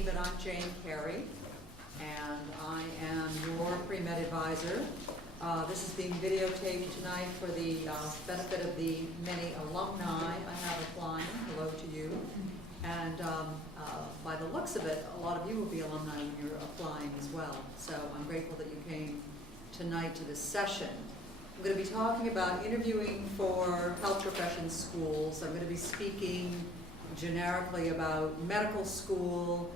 me, but I'm Jane Cary, and I am your pre-med advisor. This is being videotaped tonight for the benefit of the many alumni I have applying. Hello to you. And by the looks of it, a lot of you will be alumni when you're applying as well. So I'm grateful that you came tonight to this session. I'm going to be talking about interviewing for health professions schools. I'm going to be speaking generically about medical school.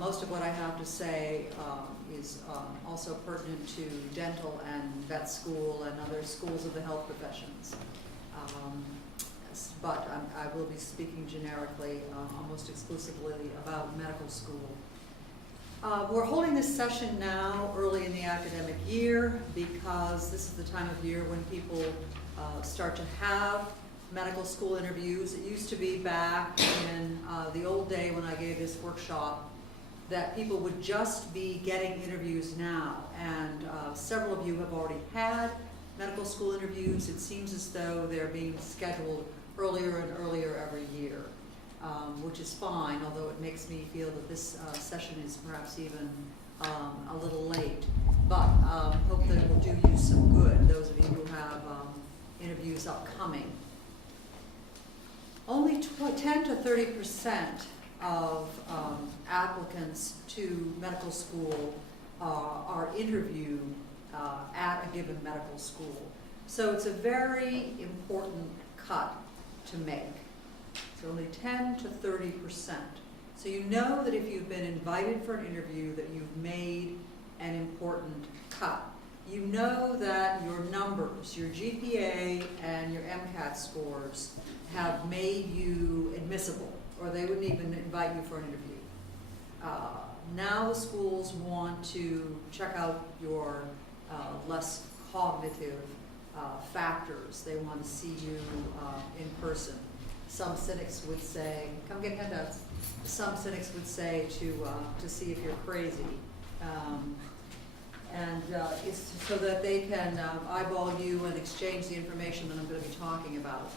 Most of what I have to say is also pertinent to dental and vet school and other schools of the health professions. But I will be speaking generically, almost exclusively about medical school. We're holding this session now early in the academic year because this is the time of year when people start to have medical school interviews. It used to be back in the old day when I gave this workshop that people would just be getting interviews now, and several of you have already had medical school interviews. It seems as though they're being scheduled earlier and earlier every year, which is fine, although it makes me feel that this session is perhaps even a little late. But hope that it will do you some good, those of you who have interviews upcoming. Only 10 to 30% of applicants to medical school are interviewed at a given medical school. So it's a very important cut to make. So only 10 to 30%. So you know that if you've been invited for an interview that you've made an important cut. You know that your numbers, your GPA and your MCAT scores have made you admissible, or they wouldn't even invite you for an interview. Now the schools want to check out your less cognitive factors. They want to see you in person. Some cynics would say, come get handouts. Some cynics would say to see if you're crazy. It's so that they can eyeball you and exchange the information that I'm going to be talking about.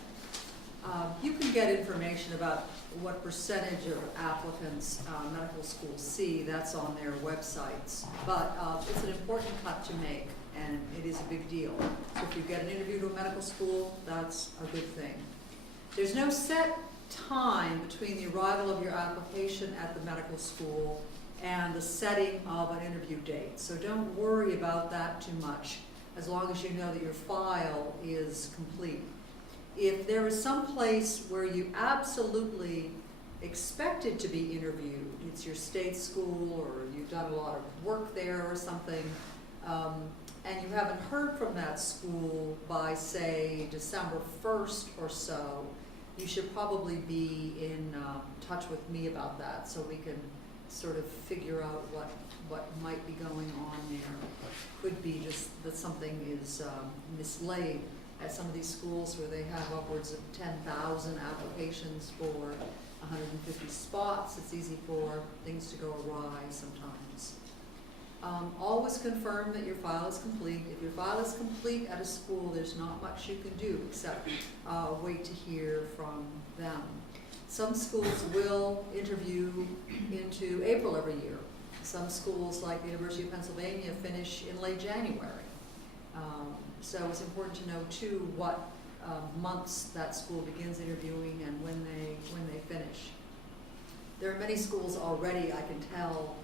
You can get information about what percentage of applicants medical schools see. That's on their websites. But it's an important cut to make, and it is a big deal. So if you get an interview to a medical school, that's a good thing. There's no set time between the arrival of your application at the medical school and the setting of an interview date. So don't worry about that too much, as long as you know that your file is complete. If there is some place where you absolutely expected to be interviewed, it's your state school or you've done a lot of work there or something, and you haven't heard from that school by, say, December 1st or so, you should probably be in touch with me about that so we can sort of figure out what might be going on there. Could be just that something is mislaid at some of these schools where they have upwards of 10,000 applications for 150 spots. It's easy for things to go awry sometimes. Always confirm that your file is complete. If your file is complete at a school, there's not much you can do except wait to hear from them. Some schools will interview into April every year. Some schools, like the University of Pennsylvania, finish in late January. So it's important to know too what months that school begins interviewing and when they finish. There are many schools already, I can tell,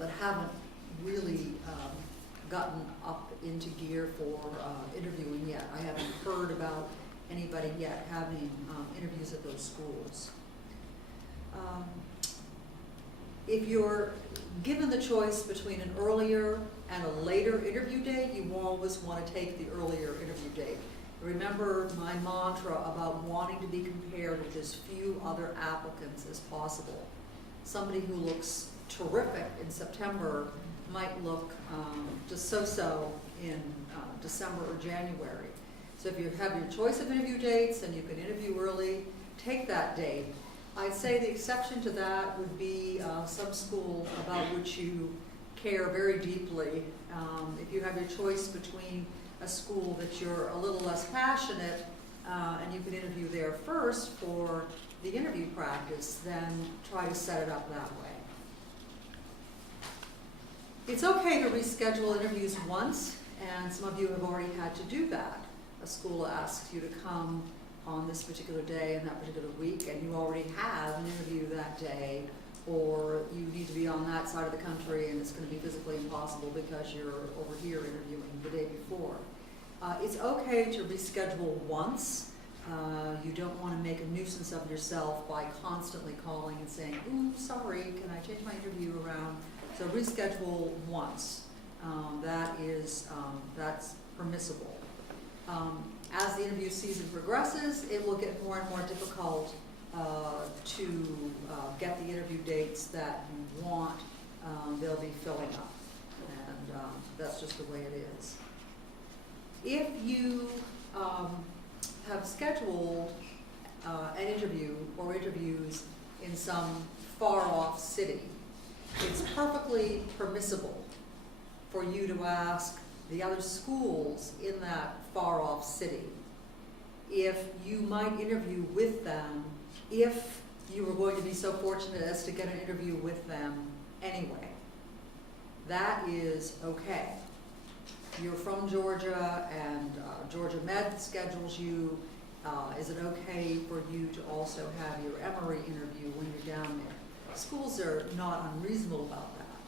that haven't really gotten up into gear for interviewing yet. I haven't heard about anybody yet having interviews at those schools. If you're given the choice between an earlier and a later interview date, you always want to take the earlier interview date. Remember my mantra about wanting to be compared with as few other applicants as possible. Somebody who looks terrific in September might look just so-so in December or January. So if you have your choice of interview dates and you can interview early, take that date. I'd say the exception to that would be some school about which you care very deeply. If you have your choice between a school that you're a little less passionate and you can interview there first for the interview practice, then try to set it up that way. It's okay to reschedule interviews once, and some of you have already had to do that. A school asks you to come on this particular day and that particular week, and you already have an interview that day, or you need to be on that side of the country and it's going to be physically impossible because you're over here interviewing the day before. It's okay to reschedule once. You don't want to make a nuisance of yourself by constantly calling and saying, ooh, sorry, can I change my interview around? So reschedule once. That's permissible. As the interview season progresses, it will get more and more difficult to get the interview dates that you want. They'll be filling up, and that's just the way it is. If you have scheduled an interview or interviews in some far-off city, it's perfectly permissible for you to ask the other schools in that far-off city if you might interview with them, if you were going to be so fortunate as to get an interview with them anyway. That is okay. You're from Georgia, and Georgia Med schedules you. Is it okay for you to also have your Emory interview when you're down there? Schools are not unreasonable about that.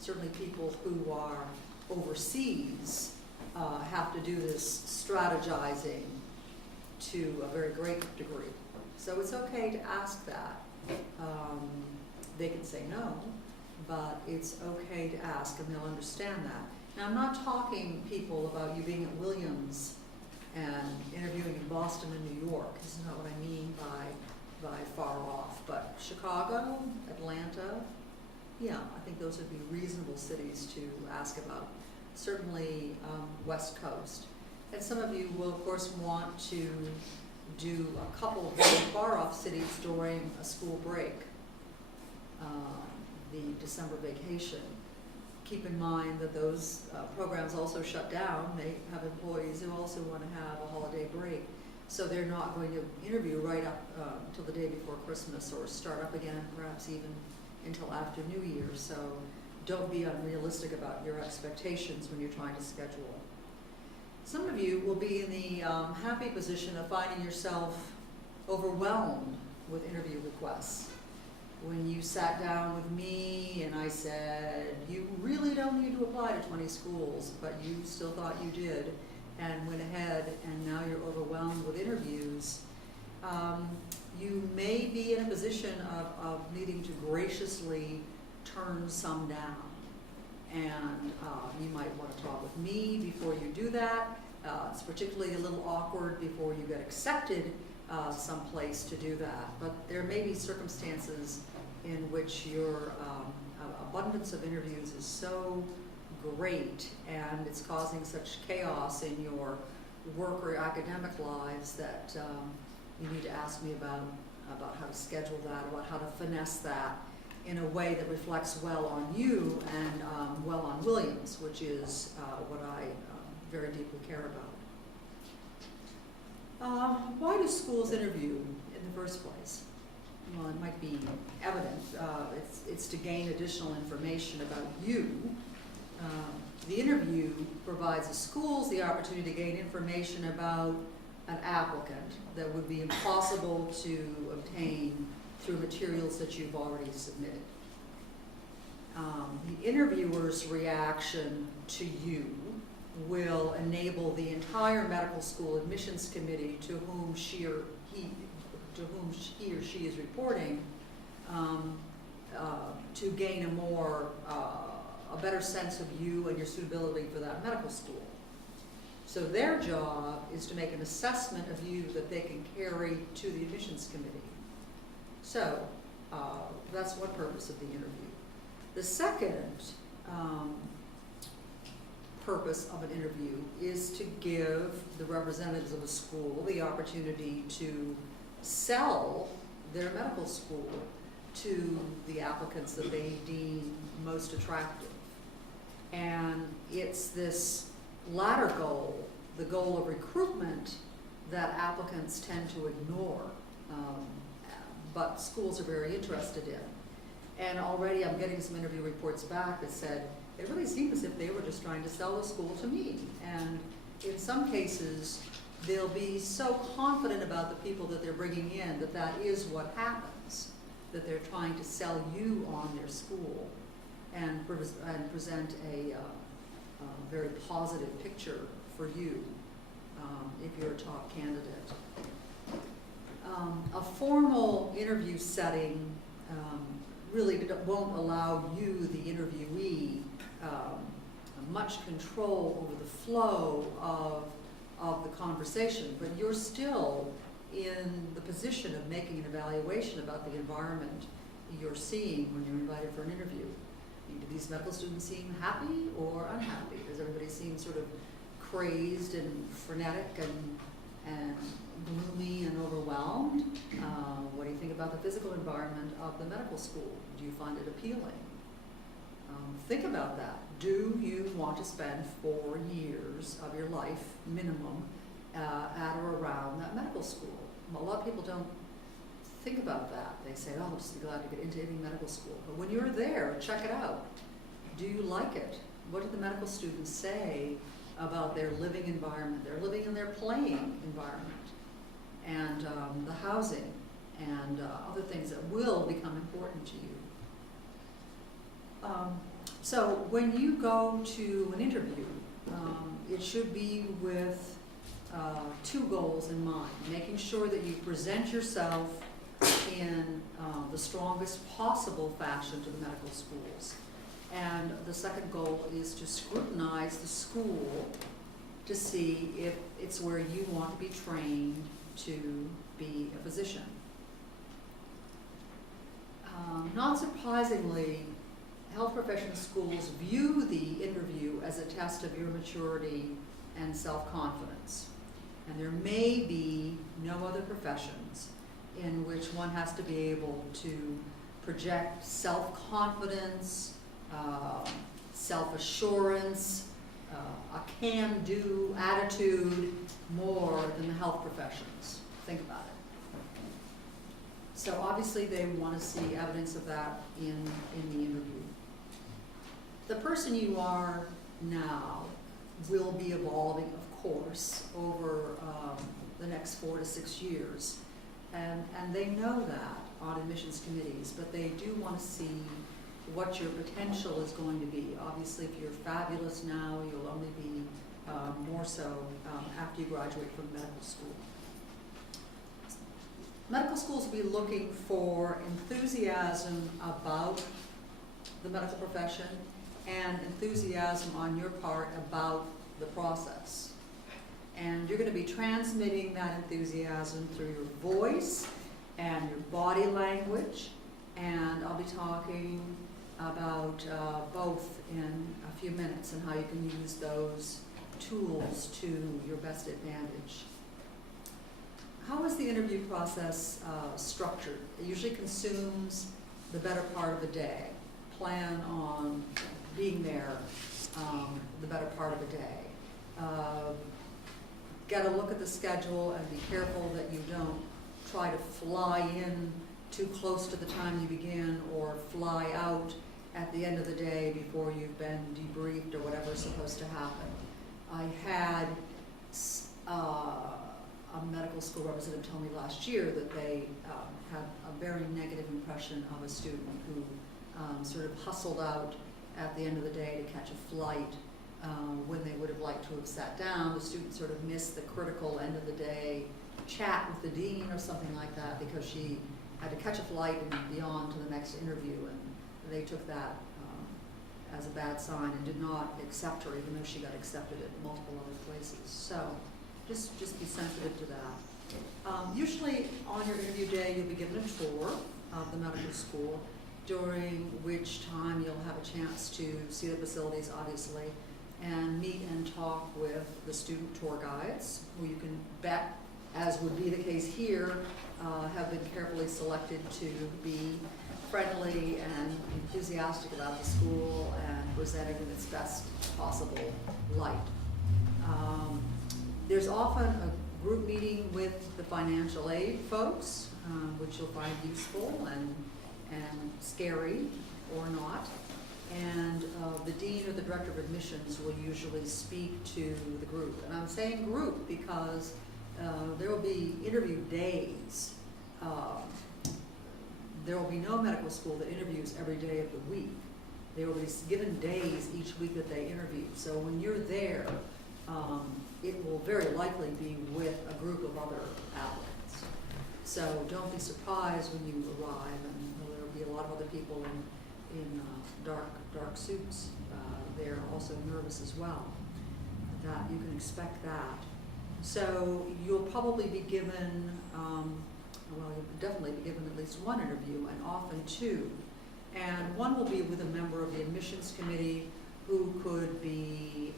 Certainly people who are overseas have to do this strategizing to a very great degree. So it's okay to ask that. They can say no, but it's okay to ask, and they'll understand that. Now, I'm not talking, people, about you being at Williams and interviewing in Boston and New York. This is not what I mean by far off. But Chicago, Atlanta, yeah, I think those would be reasonable cities to ask about. Certainly West Coast. And some of you will, of course, want to do a couple of very far-off cities during a school break, the December vacation. Keep in mind that those programs also shut down. They have employees who also want to have a holiday break. So they're not going to interview right up until the day before Christmas, or start up again perhaps even until after New Year. So don't be unrealistic about your expectations when you're trying to schedule. Some of you will be in the happy position of finding yourself overwhelmed with interview requests. When you sat down with me and I said, you really don't need to apply to 20 schools, but you still thought you did, and went ahead, and now you're overwhelmed with interviews, you may be in a position of needing to graciously turn some down. And you might want to talk with me before you do that. It's particularly a little awkward before you get accepted someplace to do that. But there may be circumstances in which your abundance of interviews is so great and it's causing such chaos in your work or academic lives that you need to ask me about how to schedule that, about how to finesse that in a way that reflects well on you and well on Williams, which is what I very deeply care about. Why do schools interview in the first place? Well, it might be evident. It's to gain additional information about you. The interview provides the schools the opportunity to gain information about an applicant that would be impossible to obtain through materials that you've already submitted. The interviewer's reaction to you will enable the entire medical school admissions committee to whom he or she is reporting to gain a better sense of you and your suitability for that medical school. So their job is to make an assessment of you that they can carry to the admissions committee. So that's one purpose of the interview. The second purpose of an interview is to give the representatives of a school the opportunity to sell their medical school to the applicants that they deem most attractive. And it's this latter goal, the goal of recruitment, that applicants tend to ignore, but schools are very interested in. And already I'm getting some interview reports back that said, it really seemed as if they were just trying to sell the school to me. And in some cases, they'll be so confident about the people that they're bringing in that that is what happens, that they're trying to sell you on their school and present a very positive picture for you if you're a top candidate. A formal interview setting really won't allow you, the interviewee, much control over the flow of the conversation, but you're still in the position of making an evaluation about the environment you're seeing when you're invited for an interview. Do these medical students seem happy or unhappy? Does everybody seem sort of crazed and frenetic and gloomy and overwhelmed? What do you think about the physical environment of the medical school? Do you find it appealing? Think about that. Do you want to spend 4 years of your life, minimum, at or around that medical school? Well, a lot of people don't think about that. They say, oh, I'll just be glad to get into any medical school. But when you're there, check it out. Do you like it? What do the medical students say about their living environment, their living and their playing environment, and the housing, and other things that will become important to you? So when you go to an interview, it should be with 2 goals in mind: making sure that you present yourself in the strongest possible fashion to the medical schools. And the second goal is to scrutinize the school to see if it's where you want to be trained to be a physician. Not surprisingly, health profession schools view the interview as a test of your maturity and self-confidence. And there may be no other professions in which one has to be able to project self-confidence, self-assurance, a can-do attitude more than the health professions. Think about it. So obviously they want to see evidence of that in the interview. The person you are now will be evolving, of course, over the next 4 to 6 years. And they know that on admissions committees, but they do want to see what your potential is going to be. Obviously, if you're fabulous now, you'll only be more so after you graduate from medical school. Medical schools will be looking for enthusiasm about the medical profession and enthusiasm on your part about the process. And you're going to be transmitting that enthusiasm through your voice and your body language. And I'll be talking about both in a few minutes and how you can use those tools to your best advantage. How is the interview process structured? It usually consumes the better part of a day. Plan on being there the better part of a day. Get a look at the schedule and be careful that you don't try to fly in too close to the time you begin or fly out at the end of the day before you've been debriefed or whatever's supposed to happen. I had a medical school representative tell me last year that they had a very negative impression of a student who sort of hustled out at the end of the day to catch a flight when they would have liked to have sat down. The student sort of missed the critical end of the day chat with the dean or something like that because she had to catch a flight and be on to the next interview, and they took that as a bad sign and did not accept her, even though she got accepted at multiple other places. So just be sensitive to that. Usually on your interview day, you'll be given a tour of the medical school, during which time you'll have a chance to see the facilities, obviously, and meet and talk with the student tour guides, who you can bet, as would be the case here, have been carefully selected to be friendly and enthusiastic about the school and present it in its best possible light. There's often a group meeting with the financial aid folks, which you'll find useful and scary or not. and the dean or the director of admissions will usually speak to the group. And I'm saying group because there will be interview days. There will be no medical school that interviews every day of the week. They will be given days each week that they interview. So when you're there, it will very likely be with a group of other applicants. So don't be surprised when you arrive, and there will be a lot of other people in dark suits. They're also nervous as well. That you can expect that. So you'll probably be given, well, you'll definitely be given at least one interview, and often two. And one will be with a member of the admissions committee who could be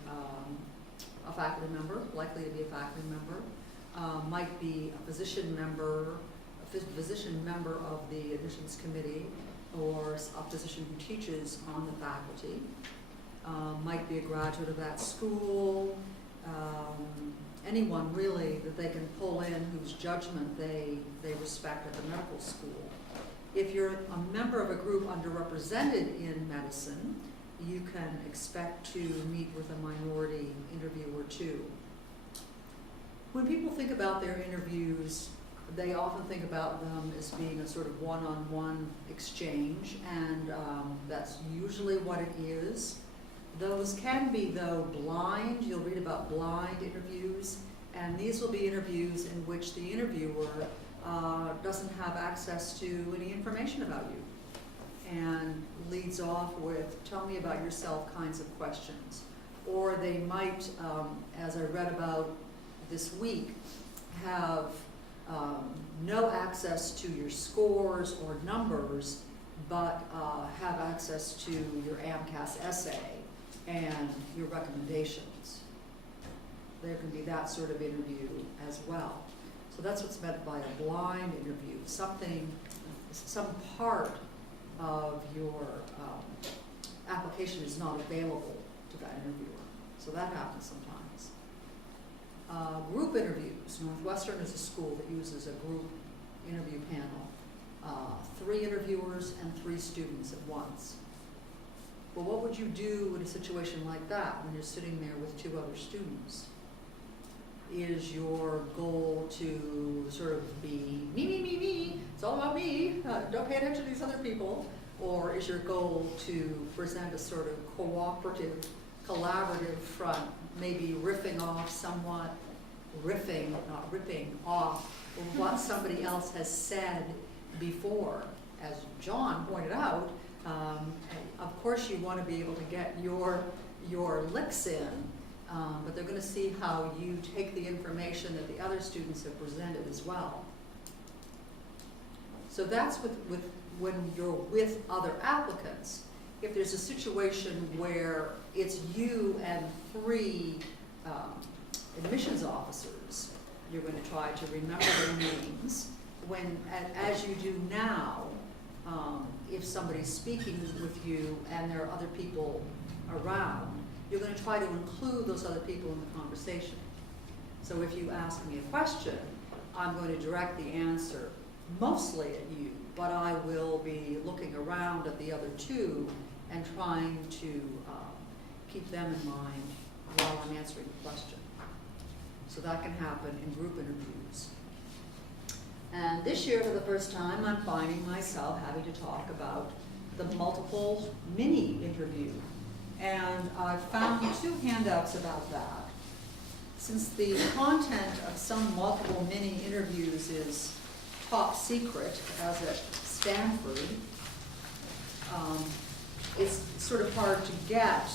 a faculty member, likely to be a faculty member, might be a physician member of the admissions committee, or a physician who teaches on the faculty, might be a graduate of that school, anyone really that they can pull in whose judgment they respect at the medical school. If you're a member of a group underrepresented in medicine, you can expect to meet with a minority interview or two. When people think about their interviews, they often think about them as being a sort of one-on-one exchange, and that's usually what it is. Those can be, though, blind. You'll read about blind interviews, and these will be interviews in which the interviewer doesn't have access to any information about you, and leads off with, tell me about yourself kinds of questions. Or they might, as I read about this week, have no access to your scores or numbers, but have access to your AMCAS essay and your recommendations. There can be that sort of interview as well. So that's what's meant by a blind interview. Some part of your application is not available to that interviewer. So that happens sometimes. Group interviews. Northwestern is a school that uses a group interview panel. 3 interviewers and 3 students at once. Well, what would you do in a situation like that when you're sitting there with 2 other students? Is your goal to sort of be me, it's all about me, don't pay attention to these other people? Or is your goal to present a sort of cooperative, collaborative front, maybe riffing off somewhat, not ripping off what somebody else has said before? As John pointed out, of course you want to be able to get your licks in, but they're going to see how you take the information that the other students have presented as well. So that's when you're with other applicants. If there's a situation where it's you and 3 admissions officers, you're going to try to remember their names. As you do now, if somebody's speaking with you and there are other people around, you're going to try to include those other people in the conversation. So if you ask me a question, I'm going to direct the answer mostly at you, but I will be looking around at the other 2 and trying to keep them in mind while I'm answering the question. So that can happen in group interviews. And this year, for the first time, I'm finding myself having to talk about the multiple mini interview. And I found 2 handouts about that. Since the content of some multiple mini interviews is top secret, as at Stanford, it's sort of hard to get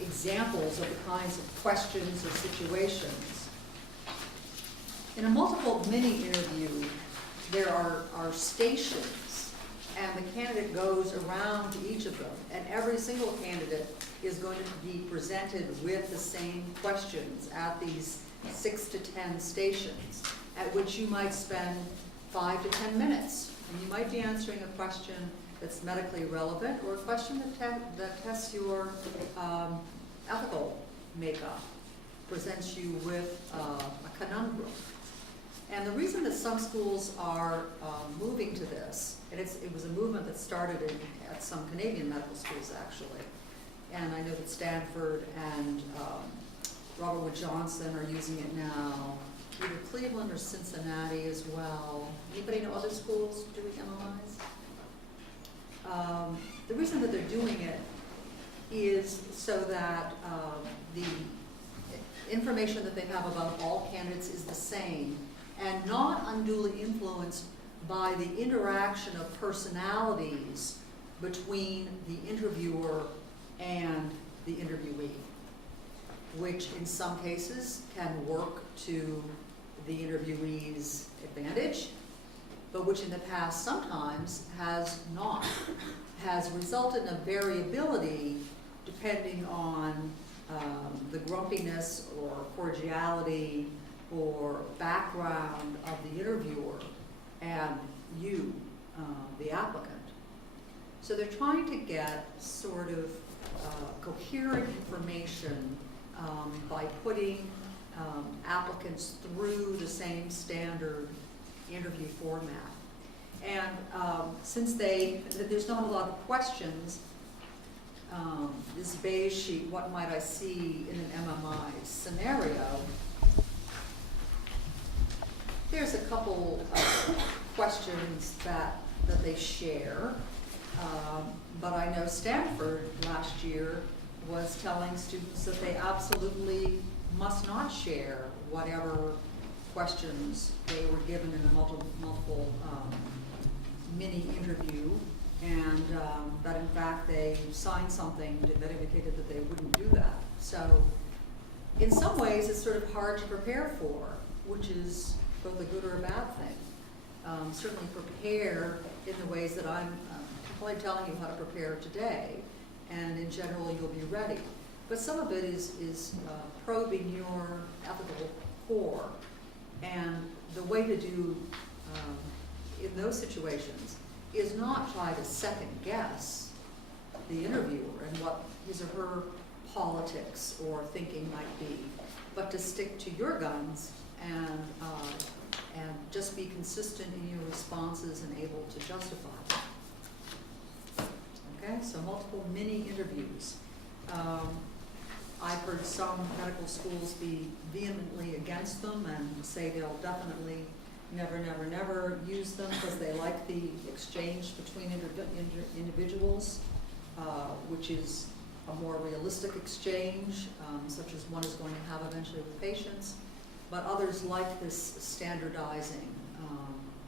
examples of the kinds of questions or situations. In a multiple mini interview, there are stations, and the candidate goes around to each of them, and every single candidate is going to be presented with the same questions at these 6 to 10 stations, at which you might spend 5 to 10 minutes. And you might be answering a question that's medically relevant, or a question that tests your ethical makeup, presents you with a conundrum. And the reason that some schools are moving to this, and it was a movement that started at some Canadian medical schools actually, and I know that Stanford and Robert Wood Johnson are using it now, either Cleveland or Cincinnati as well. Anybody know other schools doing MLIs? The reason that they're doing it is so that the information that they have about all candidates is the same and not unduly influenced by the interaction of personalities between the interviewer and the interviewee, which in some cases can work to the interviewee's advantage, but which in the past sometimes has not, has resulted in a variability depending on the grumpiness or cordiality or background of the interviewer and you, the applicant. So they're trying to get sort of coherent information by putting applicants through the same standard interview format. And since there's not a lot of questions, this beige sheet, what might I see in an MMI scenario, there's a couple questions that they share. But I know Stanford last year was telling students that they absolutely must not share whatever questions they were given in a multiple mini interview, and that in fact they signed something that indicated that they wouldn't do that. So in some ways it's sort of hard to prepare for, which is both a good or a bad thing. Certainly prepare in the ways that I'm only telling you how to prepare today, and in general you'll be ready. But some of it is probing your ethical core, and the way to do in those situations is not try to second guess the interviewer and what his or her politics or thinking might be, but to stick to your guns and just be consistent in your responses and able to justify them. Okay, so multiple mini interviews. I've heard some medical schools be vehemently against them and say they'll definitely never use them because they like the exchange between individuals, which is a more realistic exchange, such as one is going to have eventually with patients. But others like this standardizing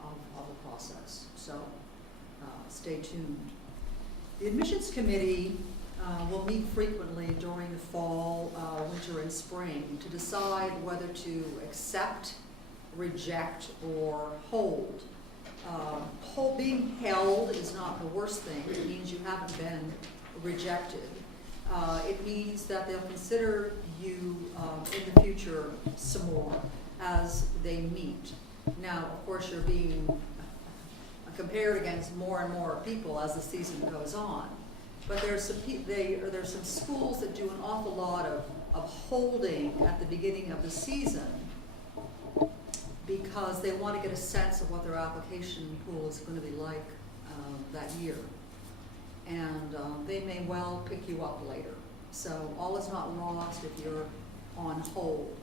of the process. So stay tuned. The admissions committee will meet frequently during the fall, winter, and spring to decide whether to accept, reject, or hold. Being held is not the worst thing. It means you haven't been rejected. It means that they'll consider you in the future some more as they meet. Now, of course, you're being compared against more and more people as the season goes on. But there's some schools that do an awful lot of holding at the beginning of the season because they want to get a sense of what their application pool is going to be like that year. And they may well pick you up later. So all is not lost if you're on hold.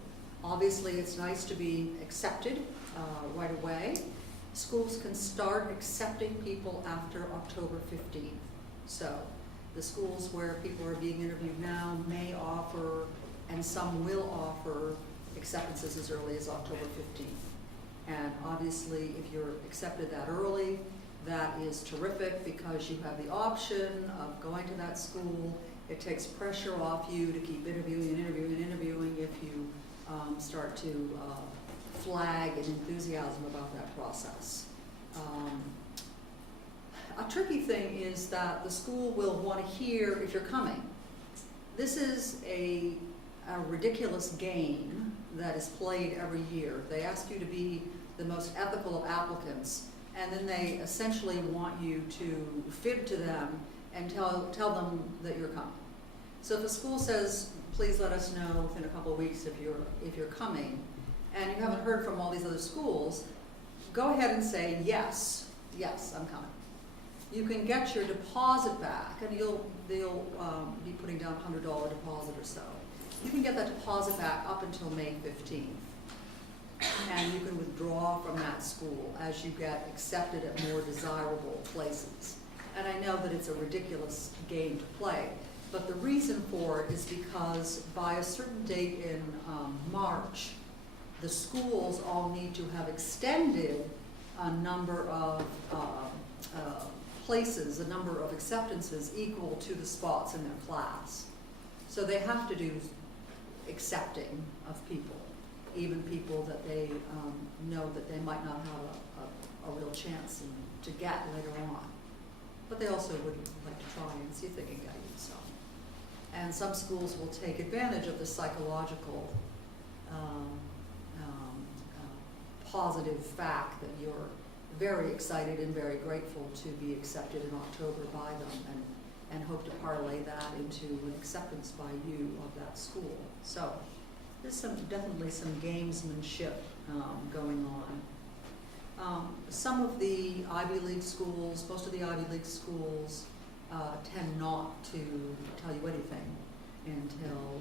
Obviously, it's nice to be accepted right away. Schools can start accepting people after October 15th. So the schools where people are being interviewed now may offer, and some will offer, acceptances as early as October 15th. And obviously, if you're accepted that early, that is terrific because you have the option of going to that school. It takes pressure off you to keep interviewing and interviewing and interviewing if you start to flag an enthusiasm about that process. A tricky thing is that the school will want to hear if you're coming. This is a ridiculous game that is played every year. They ask you to be the most ethical of applicants, and then they essentially want you to fib to them and tell them that you're coming. So if a school says, please let us know within a couple of weeks if you're coming, and you haven't heard from all these other schools, go ahead and say, yes, I'm coming. You can get your deposit back, and they'll be putting down a $100 deposit or so. You can get that deposit back up until May 15th. And you can withdraw from that school as you get accepted at more desirable places. And I know that it's a ridiculous game to play, but the reason for it is because by a certain date in March, the schools all need to have extended a number of places, a number of acceptances equal to the spots in their class. So they have to do accepting of people, even people that they know that they might not have a real chance to get later on. But they also would like to try and see if they can get you some. And some schools will take advantage of the psychological positive fact that you're very excited and very grateful to be accepted in October by them, and hope to parlay that into an acceptance by you of that school. So there's definitely some gamesmanship going on. Some of the Ivy League schools, most of the Ivy League schools tend not to tell you anything until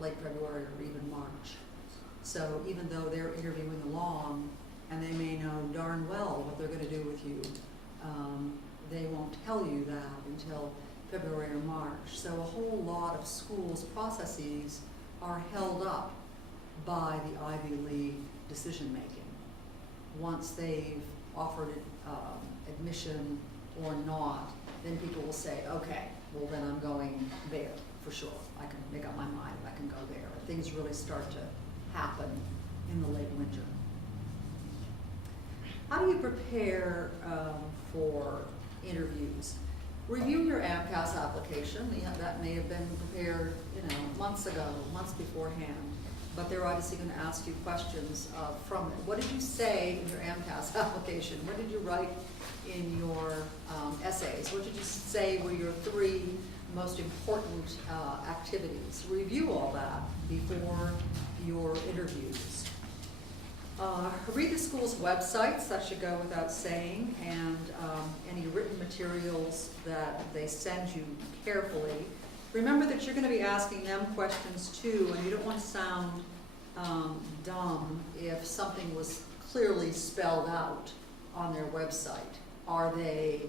late February or even March. So even though they're interviewing along, and they may know darn well what they're going to do with you, they won't tell you that until February or March. So a whole lot of schools' processes are held up by the Ivy League decision making. Once they've offered admission or not, then people will say, okay, well then I'm going there for sure. I can make up my mind, I can go there. Things really start to happen in the late winter. How do you prepare for interviews? Review your AMCAS application. That may have been prepared, months ago, months beforehand, but they're obviously going to ask you questions from it. What did you say in your AMCAS application? What did you write in your essays? What did you say were your 3 most important activities? Review all that before your interviews. Read the school's websites, that should go without saying, and any written materials that they send you carefully. Remember that you're going to be asking them questions too, and you don't want to sound dumb if something was clearly spelled out on their website. Are they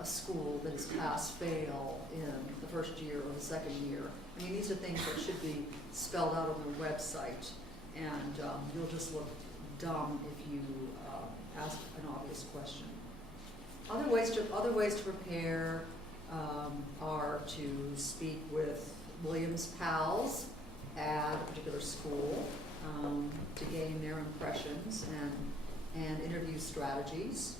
a school that is pass-fail in the first year or the second year? I mean, these are things that should be spelled out on their website, and you'll just look dumb if you ask an obvious question. Other ways to prepare are to speak with Williams pals at a particular school to gain their impressions and interview strategies.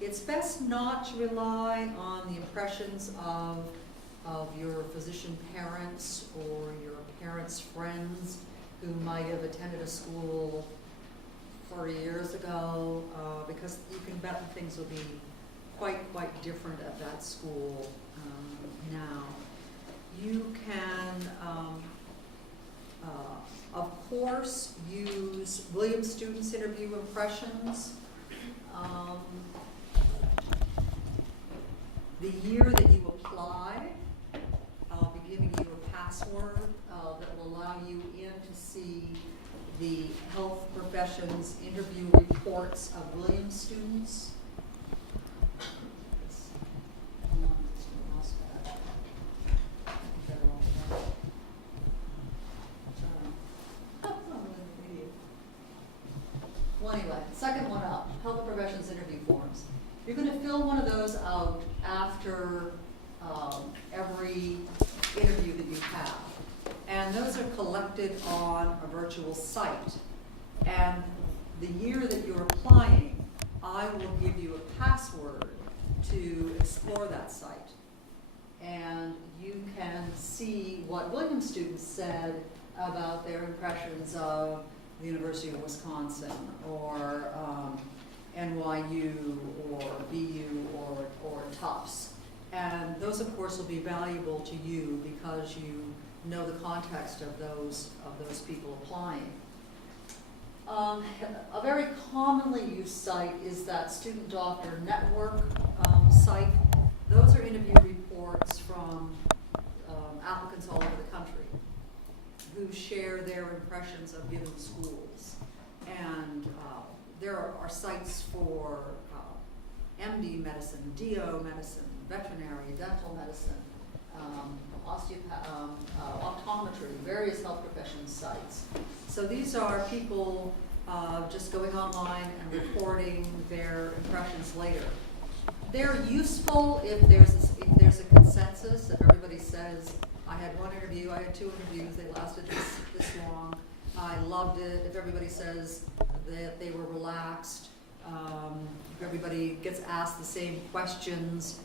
It's best not to rely on the impressions of your physician parents or your parents' friends who might have attended a school 40 years ago, because you can bet that things will be quite different at that school now. You can, of course, use Williams students' interview impressions. The year that you apply, I'll be giving you a password that will allow you in to see the health professions interview reports of Williams students. Well, anyway, second one up, health professions interview forms. You're going to fill one of those out after every interview that you have. And those are collected on a virtual site. And the year that you're applying, I will give you a password to explore that site. And you can see what Williams students said about their impressions of the University of Wisconsin or NYU or BU or Tufts. And those, of course, will be valuable to you because you know the context of those people applying. A very commonly used site is that Student Doctor Network site. Those are interview reports from applicants all over the country who share their impressions of given schools. And there are sites for MD medicine, DO medicine, veterinary, dental medicine, optometry, various health professions sites. So these are people just going online and recording their impressions later. They're useful if there's a consensus, if everybody says, I had one interview, I had two interviews, they lasted this long, I loved it. If everybody says that they were relaxed, if everybody gets asked the same questions,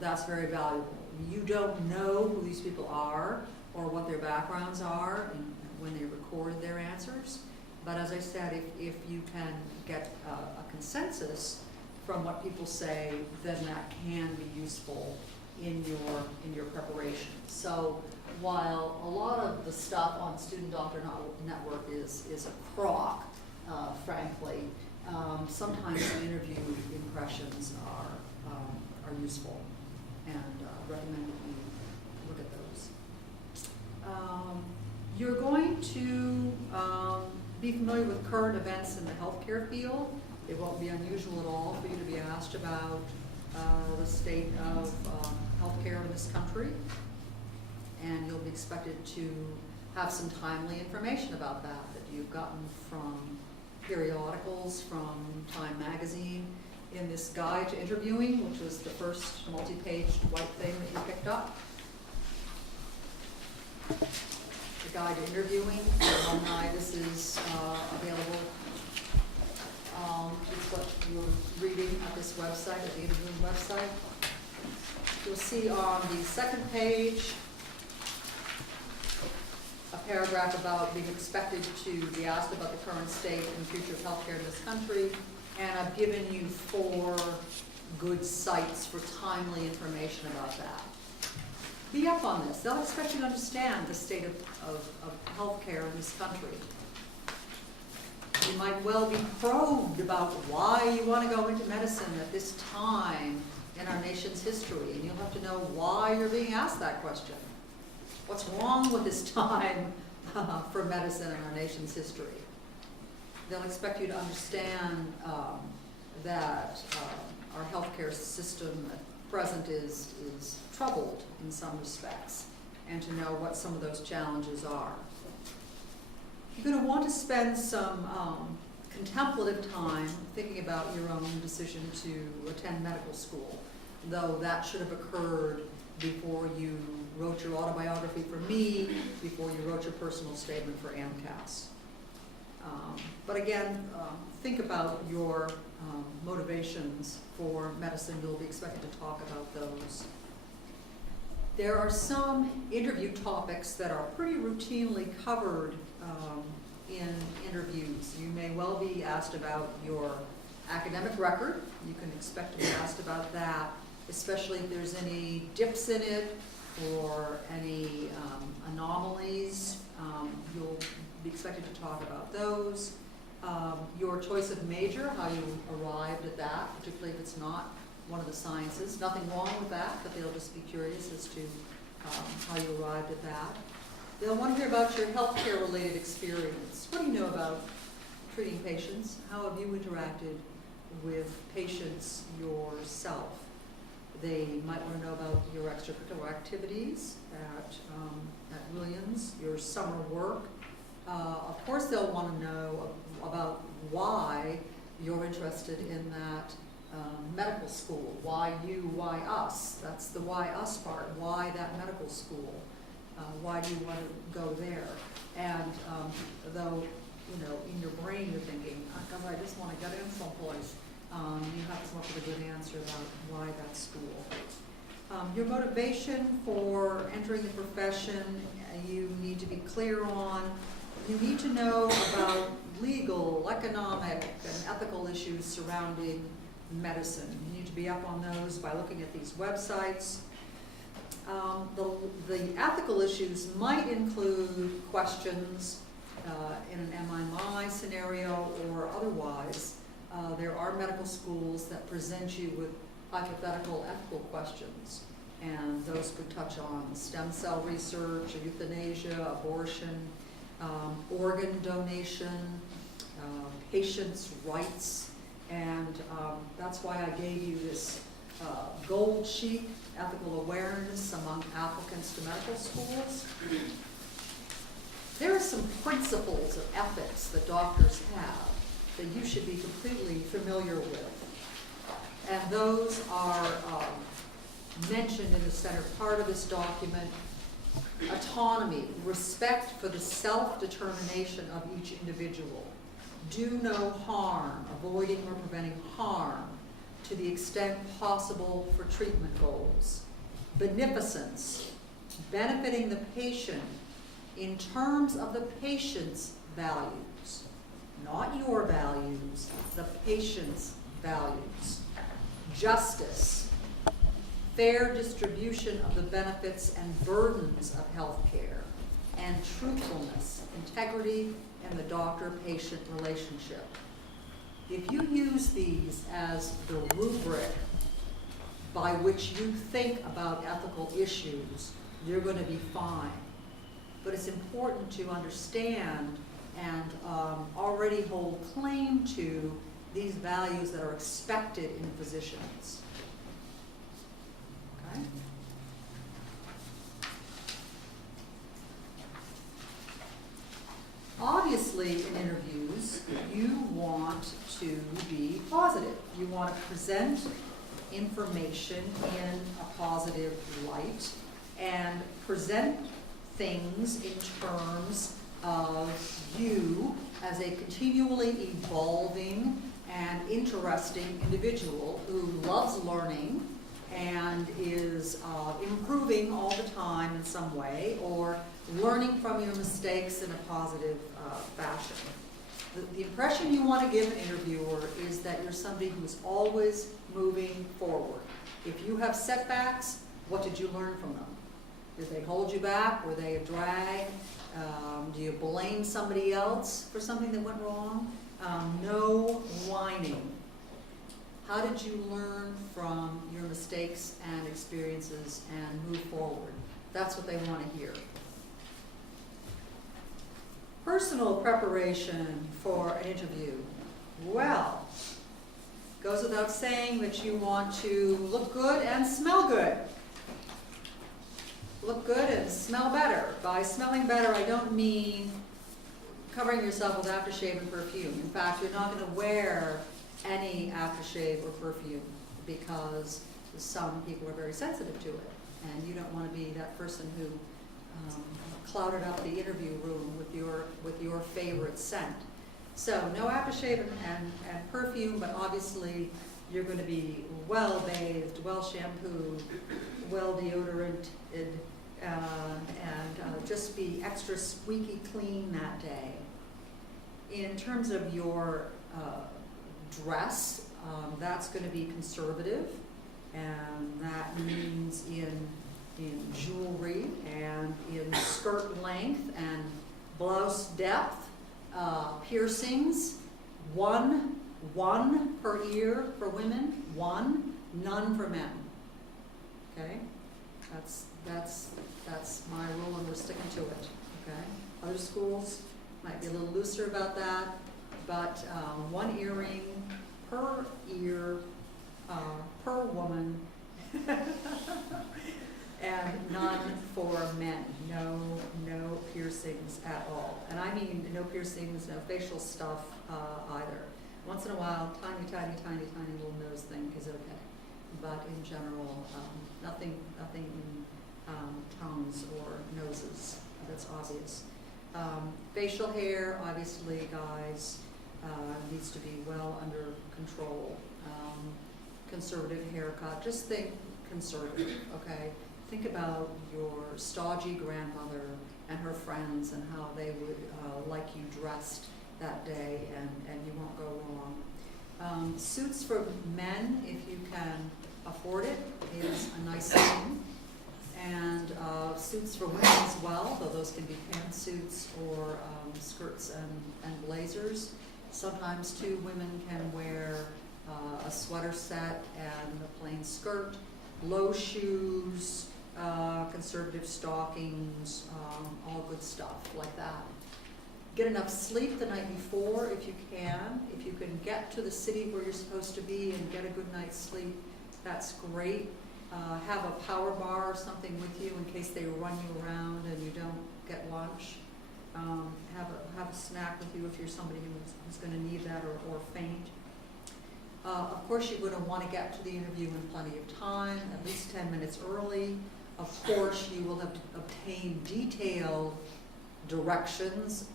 that's very valuable. You don't know who these people are or what their backgrounds are when they record their answers. But as I said, if you can get a consensus from what people say, then that can be useful in your preparation. So while a lot of the stuff on Student Doctor Network is a crock, frankly, sometimes the interview impressions are useful, and recommend that you look at those. You're going to be familiar with current events in the healthcare field. It won't be unusual at all for you to be asked about the state of healthcare in this country, and you'll be expected to have some timely information about that you've gotten from periodicals, from Time Magazine. In this guide to interviewing, which was the first multi-page white thing that you picked up, the guide to interviewing for Alumni, this is available. It's what you're reading at this website, at the interviewing website. You'll see on the second page a paragraph about being expected to be asked about the current state and future of healthcare in this country, and I've given you 4 good sites for timely information about that. Be up on this. They'll expect you to understand the state of healthcare in this country. You might well be probed about why you want to go into medicine at this time in our nation's history, and you'll have to know why you're being asked that question. What's wrong with this time for medicine in our nation's history? They'll expect you to understand that our healthcare system at present is troubled in some respects, and to know what some of those challenges are. You're going to want to spend some contemplative time thinking about your own decision to attend medical school, though that should have occurred before you wrote your autobiography for me, before you wrote your personal statement for AMCAS. But again, think about your motivations for medicine. You'll be expected to talk about those. There are some interview topics that are pretty routinely covered in interviews. You may well be asked about your academic record. You can expect to be asked about that, especially if there's any dips in it or any anomalies. You'll be expected to talk about those. Your choice of major, how you arrived at that, particularly if it's not one of the sciences. Nothing wrong with that, but they'll just be curious as to how you arrived at that. They'll want to hear about your healthcare related experience. What do you know about treating patients? How have you interacted with patients yourself? They might want to know about your extracurricular activities at Williams, your summer work. Of course, they'll want to know about why you're interested in that medical school. Why you, why us? That's the why us part. Why that medical school? Why do you want to go there? And though, you know, in your brain you're thinking, because I just want to get in someplace, you have to come up with a good answer about why that school. Your motivation for entering the profession, you need to be clear on. You need to know about legal, economic, and ethical issues surrounding medicine. You need to be up on those by looking at these websites. The ethical issues might include questions in an MMI scenario or otherwise, there are medical schools that present you with hypothetical ethical questions. And those could touch on stem cell research, euthanasia, abortion, organ donation, patients' rights. And that's why I gave you this gold sheet, ethical awareness among applicants to medical schools. There are some principles of ethics that doctors have that you should be completely familiar with. And those are mentioned in the center part of this document. Autonomy, respect for the self-determination of each individual. Do no harm, avoiding or preventing harm to the extent possible for treatment goals. Beneficence, benefiting the patient in terms of the patient's values, not your values, the patient's values. Justice, fair distribution of the benefits and burdens of health care, and truthfulness, integrity, and the doctor-patient relationship. If you use these as the rubric by which you think about ethical issues, you're going to be fine. But it's important to understand and already hold claim to these values that are expected in physicians. Okay? Obviously, in interviews, you want to be positive. You want to present information in a positive light and present things in terms of you as a continually evolving and interesting individual who loves learning and is improving all the time in some way, or learning from your mistakes in a positive fashion. The impression you want to give an interviewer is that you're somebody who's always moving forward. If you have setbacks, what did you learn from them? Did they hold you back? Were they a drag? Do you blame somebody else for something that went wrong? No whining. How did you learn from your mistakes and experiences and move forward? That's what they want to hear. Personal preparation for an interview. Well, goes without saying that you want to look good and smell good. Look good and smell better. By smelling better, I don't mean covering yourself with aftershave and perfume. In fact, you're not going to wear any aftershave or perfume because some people are very sensitive to it, and you don't want to be that person who clouded up the interview room with your favorite scent. So no aftershave and perfume, but obviously you're going to be well bathed, well shampooed, well deodoranted, and just be extra squeaky clean that day. In terms of your dress, that's going to be conservative, and that means in jewelry and in skirt length and blouse depth, piercings, one per ear for women, none for men. Okay, that's my rule, and we're sticking to it. Okay, other schools might be a little looser about that, but one earring per ear per woman. And none for men. No piercings at all. And I mean no piercings, no facial stuff either. Once in a while, tiny little nose thing is okay. But in general, nothing in tongues or noses that's obvious. Facial hair, obviously, guys, needs to be well under control. Conservative haircut. Just think conservative, okay? Think about your stodgy grandmother and her friends and how they would like you dressed that day, and you won't go wrong. Suits for men, if you can afford it, is a nice thing. and suits for women as well, though those can be pantsuits or skirts and blazers. Sometimes too, women can wear a sweater set and a plain skirt, low shoes, conservative stockings, all good stuff like that. Get enough sleep the night before if you can. If you can get to the city where you're supposed to be and get a good night's sleep, that's great. Have a power bar or something with you in case they run you around and you don't get lunch. Have a snack with you if you're somebody who's going to need that or faint. Of course, you're going to want to get to the interview in plenty of time, at least 10 minutes early. Of course, you will have to obtain detailed directions,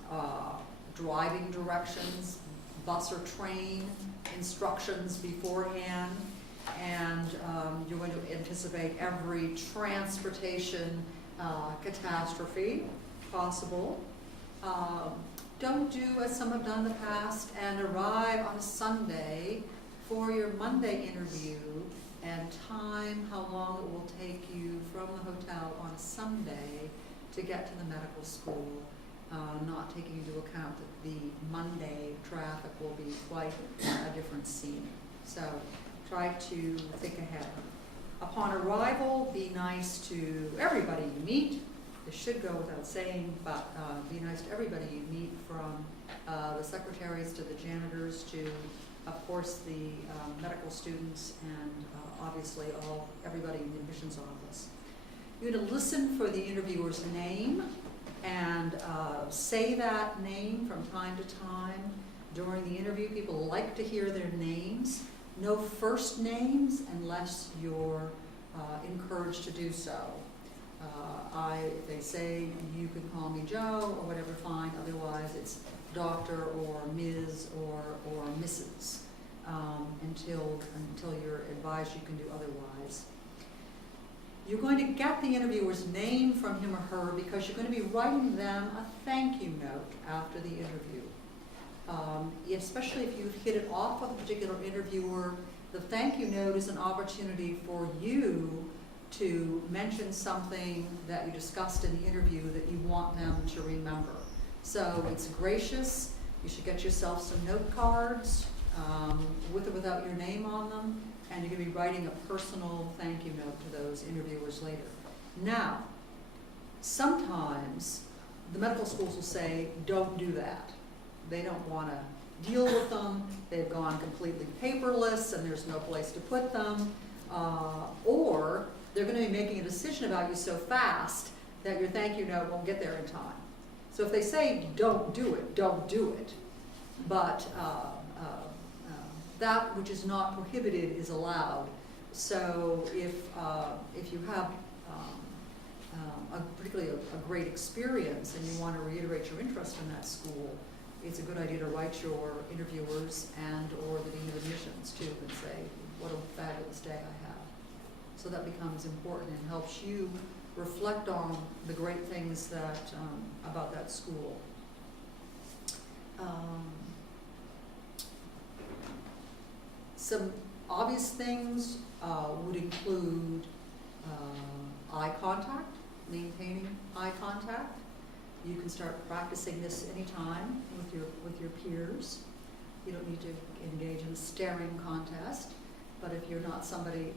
driving directions, bus or train instructions beforehand, and you're going to anticipate every transportation catastrophe possible. Don't do as some have done in the past and arrive on a Sunday for your Monday interview and time how long it will take you from the hotel on a Sunday to get to the medical school, not taking into account that the Monday traffic will be quite a different scene. So try to think ahead. Upon arrival, be nice to everybody you meet. This should go without saying, but be nice to everybody you meet, from the secretaries to the janitors to, of course, the medical students and obviously everybody in the admissions office. You're going to listen for the interviewer's name and say that name from time to time during the interview. People like to hear their names. No first names unless you're encouraged to do so. If they say you can call me Joe or whatever, fine. Otherwise, it's Dr. or Ms. or Mrs. Until you're advised you can do otherwise. You're going to get the interviewer's name from him or her because you're going to be writing them a thank you note after the interview. Especially if you've hit it off with a particular interviewer, the thank you note is an opportunity for you to mention something that you discussed in the interview that you want them to remember. So it's gracious. You should get yourself some note cards with or without your name on them, and you're going to be writing a personal thank you note to those interviewers later. Now, sometimes the medical schools will say, don't do that. They don't want to deal with them. They've gone completely paperless and there's no place to put them. Or they're going to be making a decision about you so fast that your thank you note won't get there in time. So if they say don't do it, don't do it. But that which is not prohibited is allowed. So if you have particularly a great experience and you want to reiterate your interest in that school, it's a good idea to write your interviewers and or the dean of admissions too and say, what a fabulous day I have. So that becomes important and helps you reflect on the great things that about that school. Some obvious things would include eye contact, maintaining eye contact. You can start practicing this anytime with your peers. You don't need to engage in a staring contest. But if you're not somebody,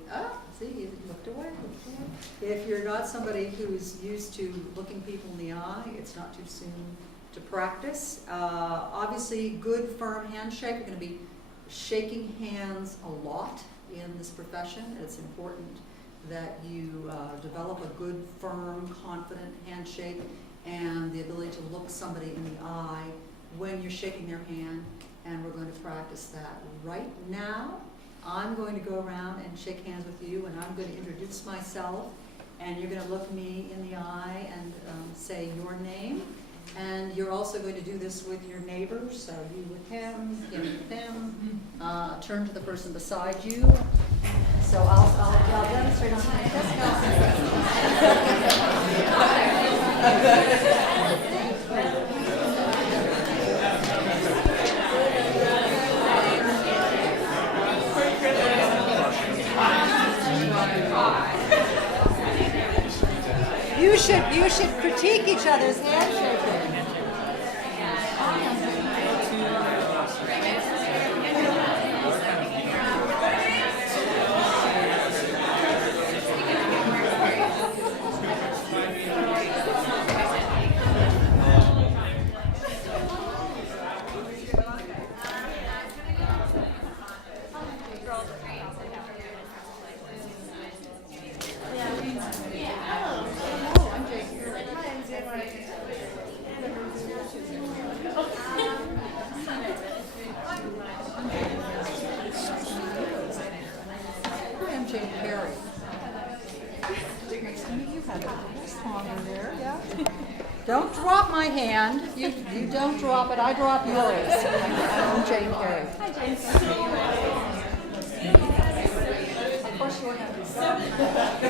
see, you looked away. If you're not somebody who's used to looking people in the eye, it's not too soon to practice. Obviously, good firm handshake. You're going to be shaking hands a lot in this profession. It's important that you develop a good, firm, confident handshake and the ability to look somebody in the eye when you're shaking their hand, and we're going to practice that right now. I'm going to go around and shake hands with you, and I'm going to introduce myself, and you're going to look me in the eye and say your name. And you're also going to do this with your neighbors, so you with him with him. Turn to the person beside you. So I'll demonstrate on my You should critique each other's handshaking. I'm Jane Cary. You have a little longer there, yeah? Don't drop my hand. You don't drop it, I drop yours. I'm Jane Cary. Hi, Jane. Of course, you're going to